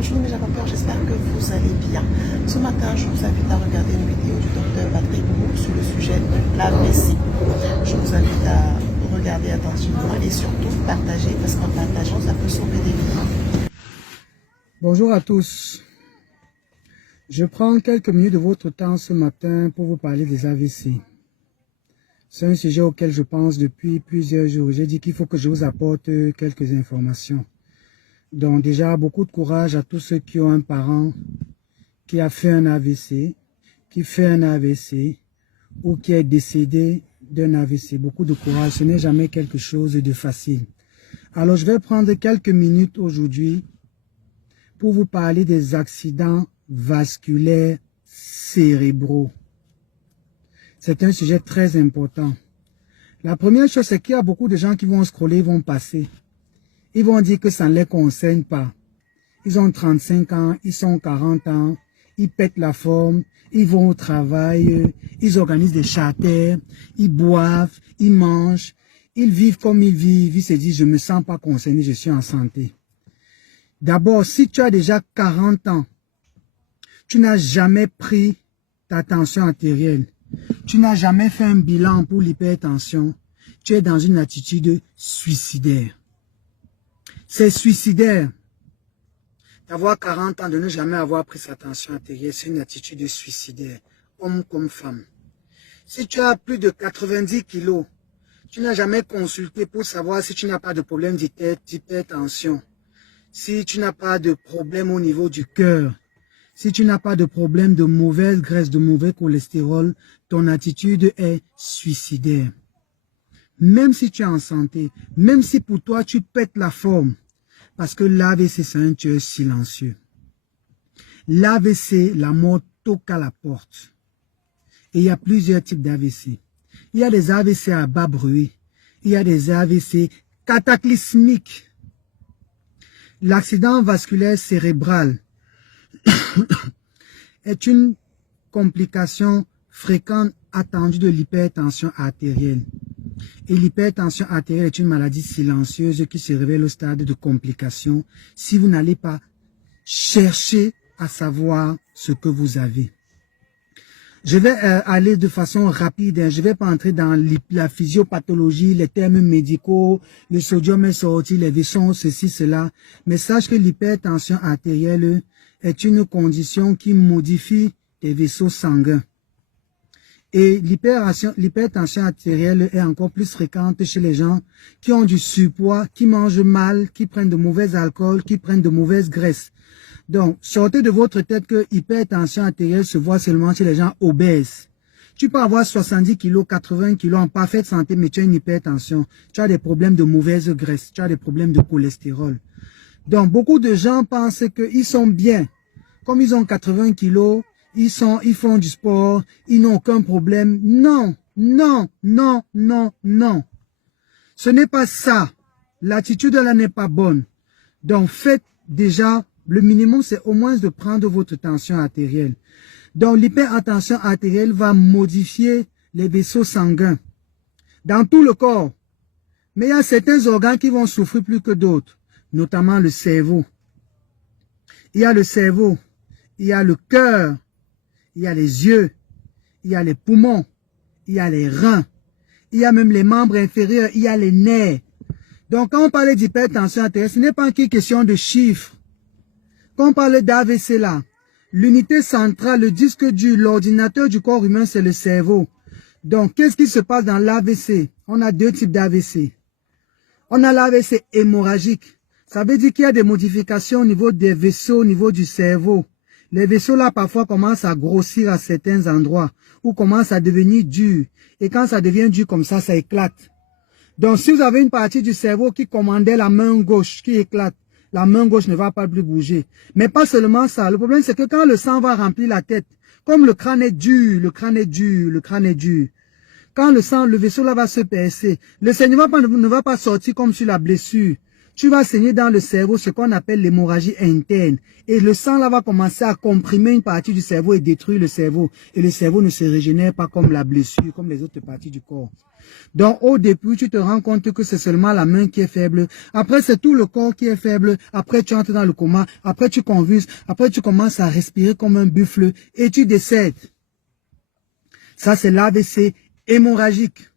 Bonjour mes peur, j'espère que vous allez bien. Ce matin, je vous invite à regarder une vidéo du docteur Patrick Moore sur le sujet de l'AVC. Je vous invite à regarder attentivement et surtout partager, parce qu'en partageant, ça peut sauver des vies. Bonjour à tous. Je prends quelques minutes de votre temps ce matin pour vous parler des AVC. C'est un sujet auquel je pense depuis plusieurs jours. J'ai dit qu'il faut que je vous apporte quelques informations. Donc déjà, beaucoup de courage à tous ceux qui ont un parent qui a fait un AVC, qui fait un AVC ou qui est décédé d'un AVC. Beaucoup de courage, ce n'est jamais quelque chose de facile. Alors je vais prendre quelques minutes aujourd'hui pour vous parler des accidents vasculaires cérébraux. C'est un sujet très important. La première chose, c'est qu'il y a beaucoup de gens qui vont scroller, vont passer. Ils vont dire que ça ne les concerne pas. Ils ont 35 ans, ils sont 40 ans, ils pètent la forme, ils vont au travail, ils organisent des charters, ils boivent, ils mangent, ils vivent comme ils vivent, ils se disent je ne me sens pas concerné, je suis en santé. D'abord, si tu as déjà 40 ans, tu n'as jamais pris ta tension artérielle, tu n'as jamais fait un bilan pour l'hypertension, tu es dans une attitude suicidaire. C'est suicidaire d'avoir 40 ans, de ne jamais avoir pris sa tension artérielle, c'est une attitude suicidaire, homme comme femme. Si tu as plus de 90 kilos, tu n'as jamais consulté pour savoir si tu n'as pas de problème d'hypertension, si tu n'as pas de problème au niveau du cœur, si tu n'as pas de problème de mauvaise graisse, de mauvais cholestérol, ton attitude est suicidaire. Même si tu es en santé, même si pour toi tu pètes la forme, parce que l'AVC c'est un tueur silencieux. L'AVC, la mort toque à la porte. Et il y a plusieurs types d'AVC. Il y a des AVC à bas bruit, il y a des AVC cataclysmiques. L'accident vasculaire cérébral est une complication fréquente attendue de l'hypertension artérielle. Et l'hypertension artérielle est une maladie silencieuse qui se révèle au stade de complication si vous n'allez pas chercher à savoir ce que vous avez. Je vais aller de façon rapide, je ne vais pas entrer dans la physiopathologie, les termes médicaux, le sodium est sorti, les vaisseaux, ceci, cela. Mais sache que l'hypertension artérielle est une condition qui modifie les vaisseaux sanguins. Et l'hypertension artérielle est encore plus fréquente chez les gens qui ont du surpoids, qui mangent mal, qui prennent de mauvais alcool, qui prennent de mauvaises graisses. Donc, sortez de votre tête que l'hypertension artérielle se voit seulement chez les gens obèses. Tu peux avoir 70 kg, 80 kg en parfaite santé, mais tu as une hypertension. Tu as des problèmes de mauvaise graisse, tu as des problèmes de cholestérol. Donc, beaucoup de gens pensent qu'ils sont bien. Comme ils ont 80 kg, ils font du sport, ils n'ont aucun problème. Non, non, non, non, non. Ce n'est pas ça. L'attitude là n'est pas bonne. Donc faites déjà, le minimum c'est au moins de prendre votre tension artérielle. Donc l'hypertension artérielle va modifier les vaisseaux sanguins dans tout le corps. Mais il y a certains organes qui vont souffrir plus que d'autres, notamment le cerveau. Il y a le cerveau, il y a le cœur, il y a les yeux, il y a les poumons, il y a les reins, il y a même les membres inférieurs, il y a les nerfs. Donc quand on parle d'hypertension artérielle, ce n'est pas qu'une question de chiffres. Quand on parle d'AVC là, l'unité centrale, le disque dur, l'ordinateur du corps humain, c'est le cerveau. Donc qu'est-ce qui se passe dans l'AVC? On a deux types d'AVC. On a l'AVC hémorragique. Ça veut dire qu'il y a des modifications au niveau des vaisseaux, au niveau du cerveau. Les vaisseaux là parfois commencent à grossir à certains endroits ou commencent à devenir durs. Et quand ça devient dur comme ça éclate. Donc si vous avez une partie du cerveau qui commandait la main gauche qui éclate, la main gauche ne va pas plus bouger. Mais pas seulement ça. Le problème c'est que quand le sang va remplir la tête, comme le crâne est dur, le crâne est dur, le crâne est dur. Quand le vaisseau là va se percer, le sang ne va pas sortir comme sur la blessure. tu vas saigner dans le cerveau ce qu'on appelle l'hémorragie interne. Et le sang là va commencer à comprimer une partie du cerveau et détruire le cerveau. Et le cerveau ne se régénère pas comme la blessure, comme les autres parties du corps. Donc au début, tu te rends compte que c'est seulement la main qui est faible. Après, c'est tout le corps qui est faible. Après, tu entres dans le coma. Après, tu convulses. Après, tu commences à respirer comme un buffle et tu décèdes. Ça, c'est l'AVC hémorragique.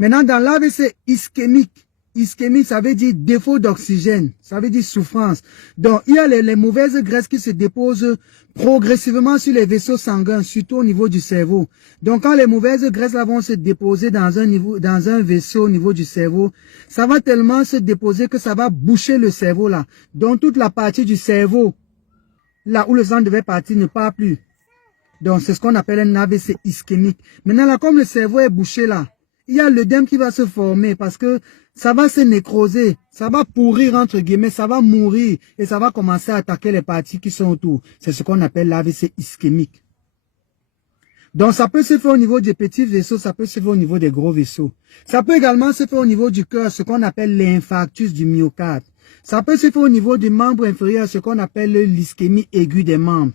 Maintenant, dans l'AVC ischémique, ischémique, ça veut dire défaut d'oxygène, ça veut dire souffrance. Donc, il y a les mauvaises graisses qui se déposent progressivement sur les vaisseaux sanguins, surtout au niveau du cerveau. Donc, quand les mauvaises graisses là vont se déposer dans un vaisseau au niveau du cerveau, ça va tellement se déposer que ça va boucher le cerveau là. Donc, toute la partie du cerveau, là où le sang devait partir, ne part plus. Donc, c'est ce qu'on appelle un AVC ischémique. Maintenant, là, comme le cerveau est bouché là, il y a l'œdème qui va se former parce que ça va se nécroser, ça va pourrir entre guillemets, ça va mourir et ça va commencer à attaquer les parties qui sont autour. C'est ce qu'on appelle l'AVC ischémique. Donc ça peut se faire au niveau des petits vaisseaux, ça peut se faire au niveau des gros vaisseaux. Ça peut également se faire au niveau du cœur, ce qu'on appelle l'infarctus du myocarde. Ça peut se faire au niveau du membre inférieur, ce qu'on appelle l'ischémie aiguë des membres.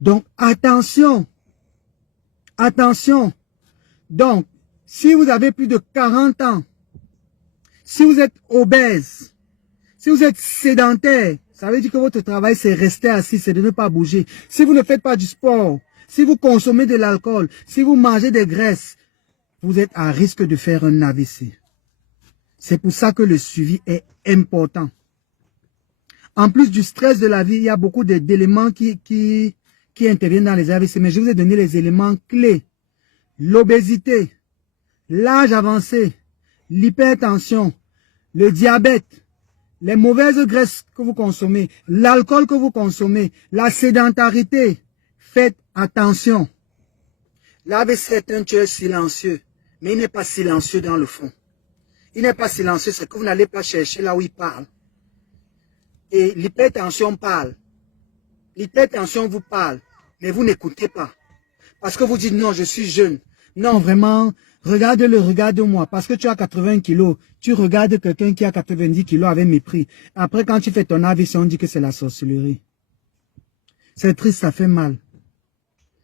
Donc attention, attention. Donc, si vous avez plus de 40 ans, si vous êtes obèse, si vous êtes sédentaire, ça veut dire que votre travail c'est rester assis, c'est de ne pas bouger. Si vous ne faites pas du sport, si vous consommez de l'alcool, si vous mangez des graisses, vous êtes à risque de faire un AVC. C'est pour ça que le suivi est important. En plus du stress de la vie, il y a beaucoup d'éléments qui interviennent dans les AVC, mais je vous ai donné les éléments clés. L'obésité, l'âge avancé, l'hypertension, le diabète, les mauvaises graisses que vous consommez, l'alcool que vous consommez, la sédentarité. Faites attention. L'AVC est un tueur silencieux, mais il n'est pas silencieux dans le fond. Il n'est pas silencieux, c'est que vous n'allez pas chercher là où il parle. Et l'hypertension parle. L'hypertension vous parle, mais vous n'écoutez pas. Parce que vous dites non, je suis jeune. Non, vraiment, regarde-le, regarde-moi. Parce que tu as 80 kilos, tu regardes quelqu'un qui a 90 kilos avec mépris. Après, quand tu fais ton AVC, on dit que c'est la sorcellerie. C'est triste, ça fait mal.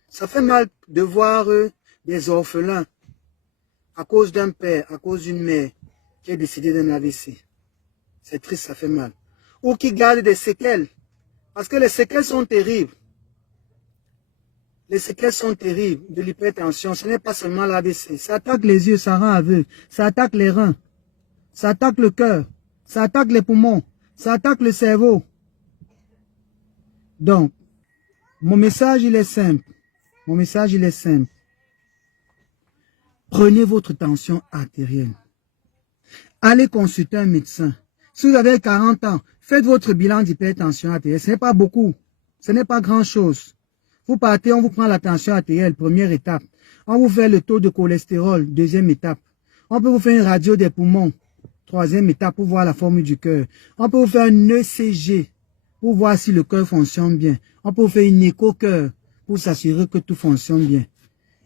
Ça fait mal de voir des orphelins à cause d'un père, à cause d'une mère qui est décédée d'un AVC. C'est triste, ça fait mal. Ou qui gardent des séquelles. Parce que les séquelles sont terribles. Les séquelles sont terribles de l'hypertension. Ce n'est pas seulement l'AVC. Ça attaque les yeux, ça rend aveugle. Ça attaque les reins. Ça attaque le cœur. Ça attaque les poumons. Ça attaque le cerveau. Donc, mon message, il est simple. Mon message, il est simple. Prenez votre tension artérielle. Allez consulter un médecin. Si vous avez 40 ans, faites votre bilan d'hypertension artérielle. Ce n'est pas beaucoup. Ce n'est pas grand-chose. Vous partez, on vous prend la tension artérielle, première étape. On vous fait le taux de cholestérol, deuxième étape. On peut vous faire une radio des poumons, troisième étape, pour voir la forme du cœur. On peut vous faire un ECG, pour voir si le cœur fonctionne bien. On peut vous faire une écho-cœur, pour s'assurer que tout fonctionne bien.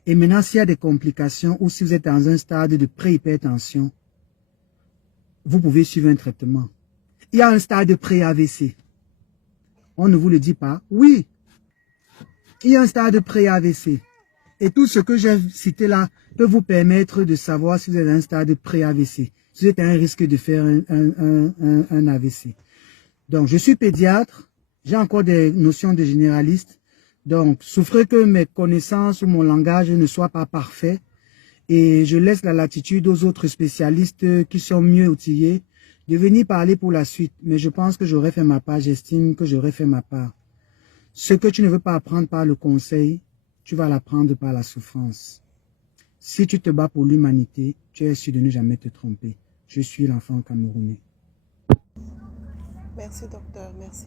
Et maintenant, s'il y a des complications, ou si vous êtes dans un stade de pré-hypertension, vous pouvez suivre un traitement. Il y a un stade de pré-AVC. On ne vous le dit pas. Oui. Il y a un stade pré-AVC. Et tout ce que j'ai cité là peut vous permettre de savoir si vous êtes dans un stade pré-AVC. Si vous êtes à un risque de faire un AVC. Donc, je suis pédiatre. J'ai encore des notions de généraliste. Donc, souffrez que mes connaissances ou mon langage ne soient pas parfaits. Et je laisse la latitude aux autres spécialistes qui sont mieux outillés de venir parler pour la suite. Mais je pense que j'aurais fait ma part. J'estime que j'aurais fait ma part. Ce que tu ne veux pas apprendre par le conseil, tu vas l'apprendre par la souffrance. Si tu te bats pour l'humanité, tu es sûr de ne jamais te tromper. Je suis l'enfant camerounais. Merci docteur, merci.